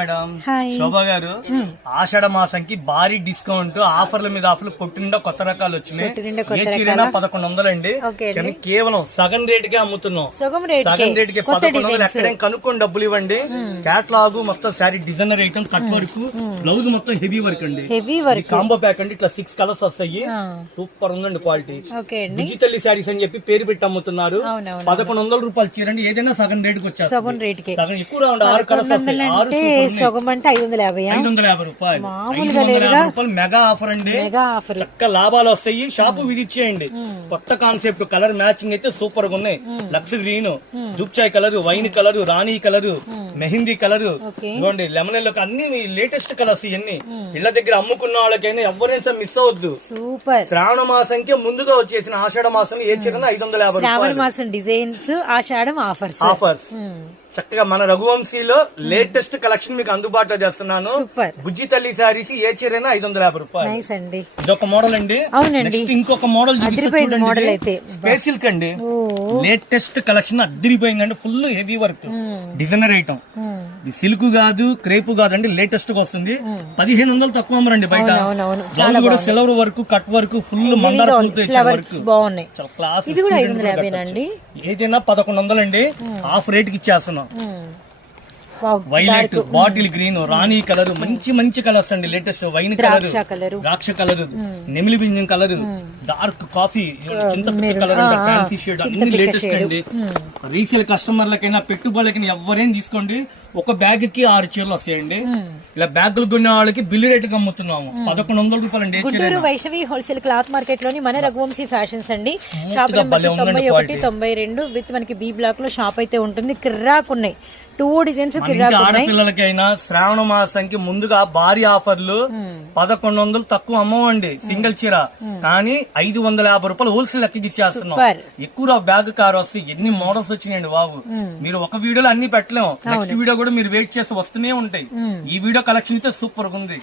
Madam శోభా గారు ఆషాఢ మాసంకి భారీ discount ఆఫర్ల మీద ఆఫర్లు కొట్టిండా కొత్త రకాలు వచ్చినాయి. ఏ చీరైనా 1100 అండి. కానీ కేవలం సగం రేటుకే అమ్ముతున్నాం. సగం రేటుకే 1100. ఎక్కడైనా కనుక్కొని డబ్బులు ఇవ్వండి. క్యాట్లాగ్ మొత్తం sari designer item cut work blouse మొత్తం హెవీ వర్క్ అండి. కాంబో ప్యాక్ అండి. ఇట్లా 6 కలర్స్ వస్తాయి. సూపర్ ఉందండి క్వాలిటీ. డిజిటల్ శారీస్ అని చెప్పి పేరు పెట్టి అమ్ముతున్నారు. 1100 రూపాయలు చీరండి. ఏదైనా సగం రేటుకి వచ్చేస్తుంది. సగం ఎక్కువ రావండి. 6 కలర్స్ వస్తాయి. 6 సగం అంటే 550 రూపాయలు. 550 రూపాయలు మెగా ఆఫర్ అండి. చక్క లాభాలు వస్తాయి. షాపు విధించేయండి. కొత్త కాన్సెప్ట్ కలర్ మ్యాచింగ్ అయితే సూపర్ గా ఉన్నాయి. లక్స్ గ్రీన్, దుప్చాయ్ కలర్, వైన్ కలర్, రాణి కలర్, మెహందీ కలర్, ఇవ్వండి లెమన్ ఎల్లో, అన్ని లేటెస్ట్ కలర్స్. ఇవన్నీ ఇళ్ల దగ్గర అమ్ముకున్న వాళ్ళకైనా ఎవరైనా మిస్ అవద్దు. సూపర్. శ్రావణ మాసంకి ముందుగా వచ్చేసిన ఆషాఢ మాసం ఏ చీర 550 శ్రావణ మాసం డిజైన్స్, ఆషాఢం ఆఫర్స్. చక్కగా మన రఘువంశీలో లేటెస్ట్ కలెక్షన్ మీకు అందుబాటులో చేస్తున్నాను. బుజ్జి తల్లి సారీస్ ఏ చీరైనా 550 రూపాయలు. ఇదొక మోడల్ అండి. నెక్స్ట్ ఇంకొక మోడల్ స్పేస్ సిల్క్ అండి. లేటెస్ట్ కలెక్షన్ అద్దరిపోయిందండి. Full heavy work designer item. Silk కాదు, క్రేప్ కాదండి. లేటెస్ట్ గా వస్తుంది. 1500 తక్కువ అమ్మరండి బయట. బ్లౌజ్ కూడా silver work, cut work, full మందార ఏదైనా 1100 అండి. హాఫ్ రేట్ కి ఇచ్చేస్తున్నాం. వైలెట్, బాటిల్ గ్రీన్, రాణి కలర్, మంచి కలర్స్ అండి. లేటెస్ట్ వైన్ కలర్, ద్రాక్ష కలర్, నెమిలి బింజం కలర్, డార్క్ కాఫీ, చింతపిక్క కలర్, ఫ్యాన్సీ షేడ్, అన్ని లేటెస్ట్ అండి. రీసేల్ కస్టమర్లకైనా పెట్టుబడులకైనా ఎవరైనా తీసుకోండి. ఒక బ్యాగ్ కి 6 చీరలు వస్తాయండి. ఇలా బ్యాగులు కొనే వాళ్ళకి బిల్లు రేట్ అమ్ముతున్నాము. 1100 రూపాయలు అండి. Guntur Vaishnavi wholesale cloth market లోని మన రఘువంశీ ఫ్యాషన్స్ అండి. షాప్ నెంబర్ 91, 92 విత్ మనకి బి బ్లాక్ లో షాప్ అయితే ఉంటుంది. కిర్రాక్ ఉన్నాయి. 2 డిజైన్స్ ఆడపిల్లలకైనా శ్రావణ మాసంకి ముందుగా భారీ ఆఫర్లు. 1100 తక్కువ అమ్మవండి సింగిల్ చీర. కానీ 550 రూపాయలు హోల్సేల్ లెక్కకి ఇచ్చేస్తున్నాం. ఎక్కువ బ్యాగ్ కార్ వస్తే ఎన్ని మోడల్స్ వచ్చినాయండి బాబు. మీరు ఒక వీడియోలో అన్ని పెట్టలేము. నెక్స్ట్ వీడియో కూడా మీరు వెయిట్ చేసి వస్తూనే ఉంటాయి. ఈ వీడియో కలెక్షన్ అయితే సూపర్ గా ఉంది.